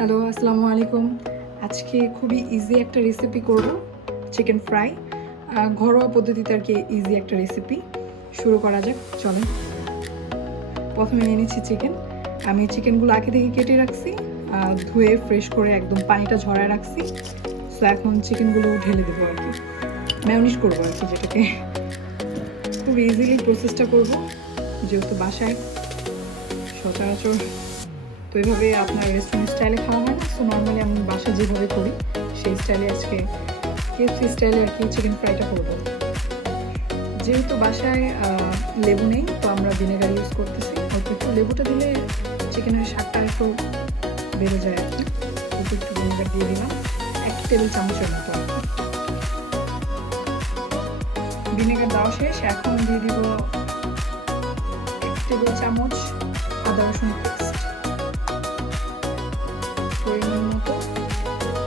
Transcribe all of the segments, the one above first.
Hello, আসসালামু আলাইকুম। আজকে খুবই ইজি একটা রেসিপি করব, চিকেন ফ্রাই। ঘরোয়া পদ্ধতিতে আর কি ইজি একটা রেসিপি। শুরু করা যাক, চলেন। প্রথমে নিয়ে নিচ্ছি চিকেন। আমি চিকেনগুলো আগে থেকে কেটে রাখছি, ধুয়ে ফ্রেশ করে একদম পানিটা ঝরায় রাখছি। সো এখন চিকেনগুলো ঢেলে দেবো আর কি, ম্যারিনেট করবো আর কি, যেটাকে খুব ইজিলি প্রসেসটা করব, যেহেতু বাসায় সচরাচর তো এইভাবে আপনার রেস্টুরেন্ট স্টাইলে খাওয়া হয় না। সো নর্মালি আমি বাসা যেভাবে করি সেই স্টাইলে আজকে কেএফসি স্টাইলে আর কি চিকেন ফ্রাইটা করবো। যেহেতু বাসায় লেবু নেই, তো আমরা ভিনেগার ইউজ করতেছি। হয়তো একটু লেবুটা দিলে চিকেনের স্বাদটা একটু বেড়ে যায় আর কি। একটু একটু ভিনেগার দিয়ে দিলাম, 1 টেবিল চামচের মতো আর কি। ভিনেগার দেওয়া শেষ, এখন দিয়ে দিব 1 টেবিল চামচ আদা রসুন পেস্ট, পরিমাণ মতো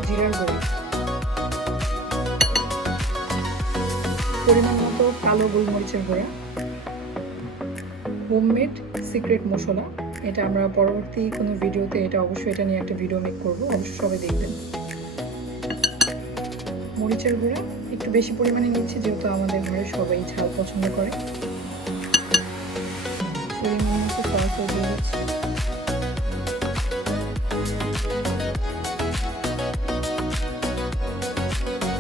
জিরার গুঁড়া, পরিমাণ মতো কালো গোলমরিচের গুঁড়া, হোমমেড সিক্রেট মশলা। এটা আমরা পরবর্তী কোনো ভিডিওতে অবশ্যই এটা নিয়ে একটা ভিডিও মেক করবো, অবশ্যই সবাই দেখবেন। মরিচের গুঁড়া একটু বেশি পরিমাণে নিচ্ছি, যেহেতু আমাদের ঘরে সবাই ঝাল পছন্দ করে। পরিমাণ মতো সসও দিয়ে দিচ্ছি।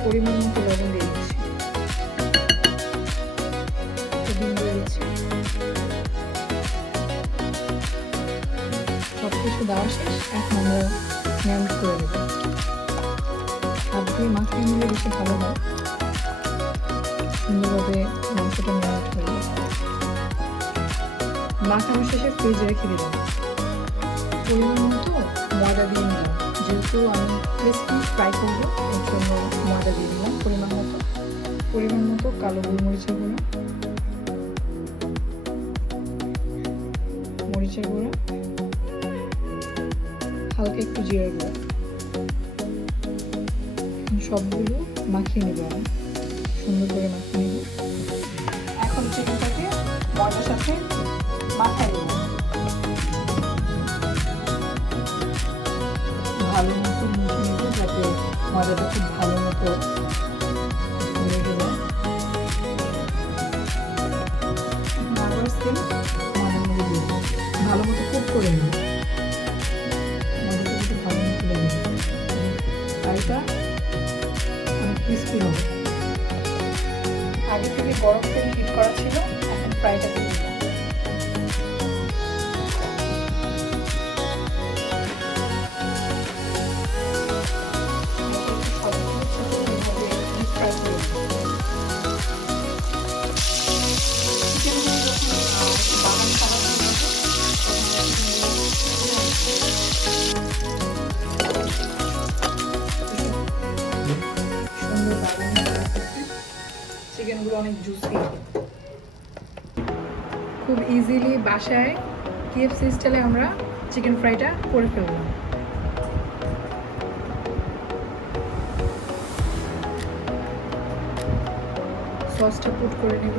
পরিমাণ মতো লবণ দিয়ে দিচ্ছি। ডিম দিয়ে দিচ্ছি। সব কিছু দেওয়া শেষ, এখন আমরা ম্যারিনেট করে দেবো। হাত দিয়ে মাখিয়ে নিলে বেশি ভালো হয়, সুন্দরভাবে মাংসটা ম্যারিনেট হয়ে যায়। মাখানো শেষে ফ্রিজে রেখে দিলাম। পরিমাণ মতো ময়দা দিয়ে নিলাম, যেহেতু আমি ক্রিসপি ফ্রাই করবো এর জন্য ময়দা দিয়ে দিলাম পরিমাণ মতো কালো গোলমরিচের গুঁড়া, মরিচের গুঁড়া, হালকা একটু জিরার গুঁড়া। সবগুলো মাখিয়ে নেব, আমি সুন্দর করে মাখিয়ে নেব। এখন চিকেনটাকে ময়দার সাথে মাখিয়ে নেব, ভালো মতো মুছে নেব, যাতে ময়দাটা খুব ভালো মতো লেগে যায়। আবার সেম ময়দার মধ্যে দিয়ে ভালো মতো কুক করে নেব, ময়দাটা একটু ভালো মতো লেগে যায়। ফ্রাইটা অনেক ক্রিস্পি হবে। আগে থেকে গরম তেল হিট করা ছিল, এখন ফ্রাইটা দিয়ে দিলাম। চিকেনগুলো অনেক জুসি, খুব ইজিলি বাসায় কেএফসি স্টাইলে আমরা চিকেন ফ্রাইটা করে ফেললাম। সসটা পুট করে নেব।